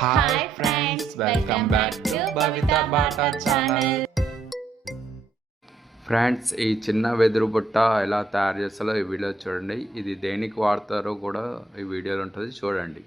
Hi friends, welcome back to Bhavita Bata channel. Friends, ఈ చిన్న వెదురు బుట్ట ఎలా తయారు చేస్తారో ఈ వీడియో చూడండి. ఇది దేనికి వాడతారో కూడా ఈ వీడియోలో ఉంటుంది, చూడండి.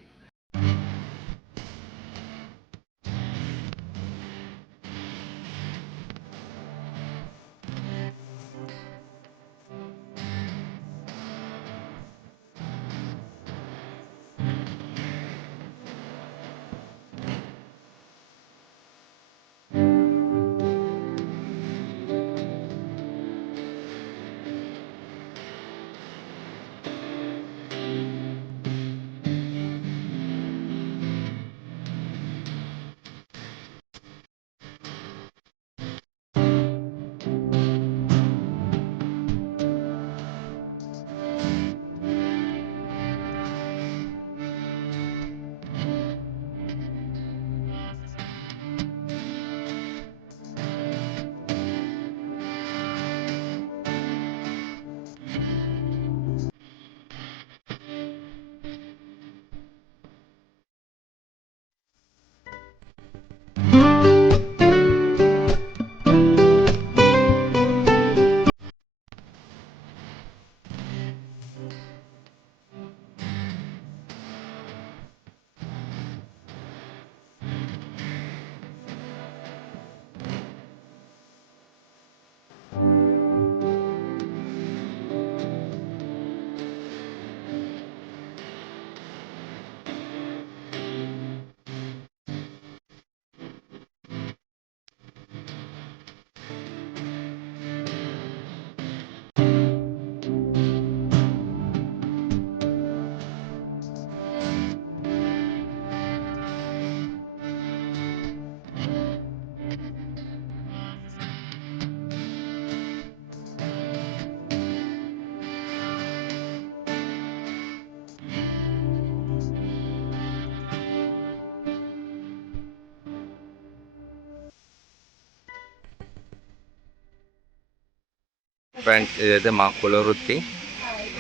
ఫ్రెండ్స్, ఇదైతే మా కుల వృత్తి.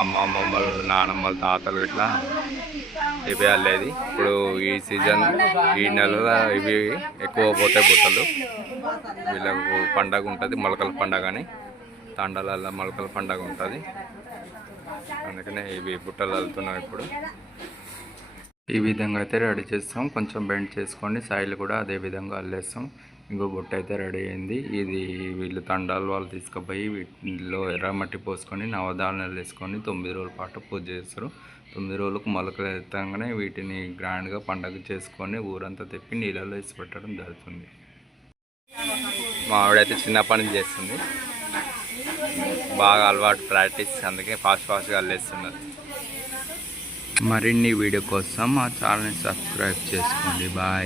అమ్మమ్మలు, నానమ్మలు, తాతలు ఇట్లా ఇవి అల్లేది. ఇప్పుడు ఈ సీజన్, ఈ నెలలో ఇవి ఎక్కువ పోతాయి బుట్టలు. వీళ్ళకు పండగ ఉంటుంది, మొలకల పండగ అని. తండాలలో మొలకల పండగ ఉంటుంది, అందుకనే ఇవి బుట్టలు అల్లుతున్నాం. ఇప్పుడు ఈ విధంగా అయితే రెడీ చేస్తాం. కొంచెం బెండ్ చేసుకోండి, సైడ్లు కూడా అదే విధంగా అల్లేస్తాం. ఇంకో బుట్ట అయితే రెడీ అయింది. ఇది వీళ్ళు తండాల వాళ్ళు తీసుకుపోయి వీటిలో ఎర్రమట్టి పోసుకొని నవధాన్యాలు వేసుకొని 9 రోజుల పాటు పూజ చేస్తారు. 9 రోజులకు మొలకలు ఎత్తంగానే వీటిని గ్రాండ్గా పండగ చేసుకొని ఊరంతా తిప్పి నీళ్ళలో వేసి పెట్టడం జరుగుతుంది. మా ఆవిడైతే చిన్నప్పటి నుంచి చేస్తుంది, బాగా అలవాటు, ప్రాక్టీస్, అందుకే ఫాస్ట్గా అల్లేస్తున్నారు. మరిన్ని వీడియో కోసం మా ఛానల్ని సబ్స్క్రైబ్ చేసుకోండి. బాయ్.